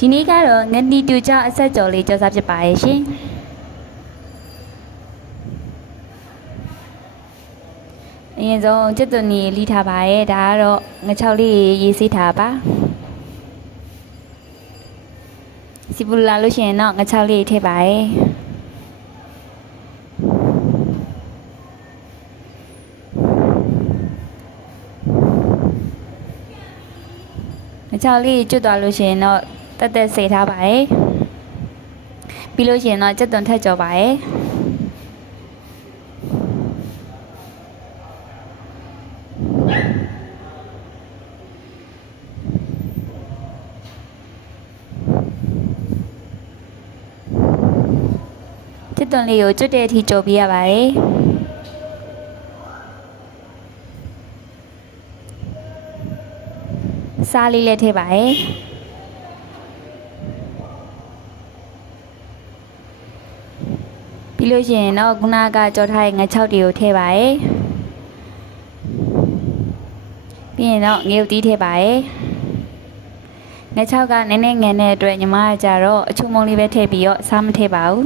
ဒီနေ့ကတော့ငနီတူကြောင့်အဆက်ကြော်လေးကြော်စားဖြစ်ပါရဲ့ရှင်အရင်ဆုံးကျက်သွန်နီလိထားပါရဲ့ဒါကတော့ငချောက်လေးရေးဆေးထားပါစီပူလာလို့ရှိရင်တော့ငချောက်လေးထည့်ပါရဲ့ငချောက်လေးကျွတ်သွားလို့ရှိရင်တော့တက်တက်စေထားပါရဲ့ပြီးလို့ရှိရင်တော့ကျက်သွန်ထက်ကြော်ပါရဲ့ကျက်သွန်လေးကိုကျွတ်တဲ့အထိကြော်ပြရပါတယ်စားလေးလည်းထည့်ပါရဲ့ပြီးလို့ရှိရင်တော့ခုနကကြော်ထားတဲ့ငချောက်တွေကိုထည့်ပါရဲ့ပြီးရင်တော့ငရုတ်သီးထည့်ပါရဲ့ငချောက်ကနည်းနည်းငန်တဲ့အတွက်ညီမကကြတော့အချုံမုံလေးပဲထည့်ပြီးတော့စားမထည့်ပါဘူး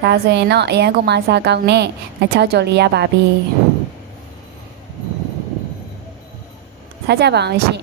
ဒါဆိုရင်တော့အရန်ကိုမစားကောင်းနဲ့ငချောက်ကြော်လေးရပါပြီစားကြပါအောင်ရှင်